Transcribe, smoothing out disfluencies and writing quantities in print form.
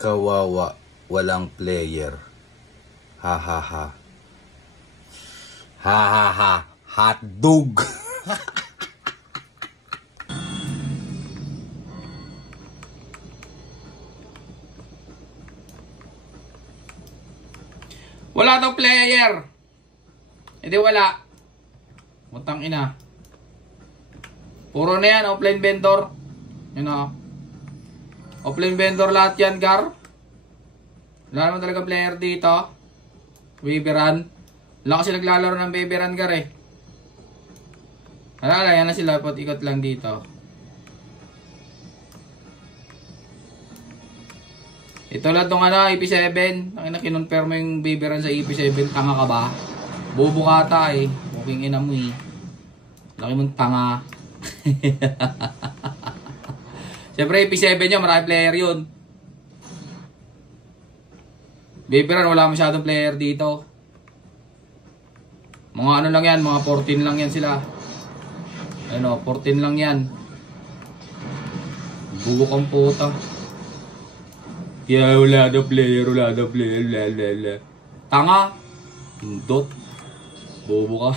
Kawawa, walang player. Ha ha ha. Ha ha ha. Hotdog. Wala daw player. Hindi wala. Mutang ina. Puro na yan, offline vendor. You know. Offline vendor lahat yan, Gar. Wala naman talaga player dito. Babyran. Wala kasi naglalaro ng Babyran, Gar eh. Wala, yan na sila. Ikot lang dito. Ito lang itong EP7. Ang kinonfirm mo yung Babyran sa EP7. Tanga ka ba? Bobo ka ata eh. Muking ina mo eh. Laki mong tanga. Siyempre EP7 nyo, marami player yun. Babyran, wala masyadong player dito. Mga ano lang yan, mga 14 lang yan sila. Ano, 14 lang yan. Bugo kang puta. Yeah, wala na player, la. Tanga. Hindot. Bobo ka.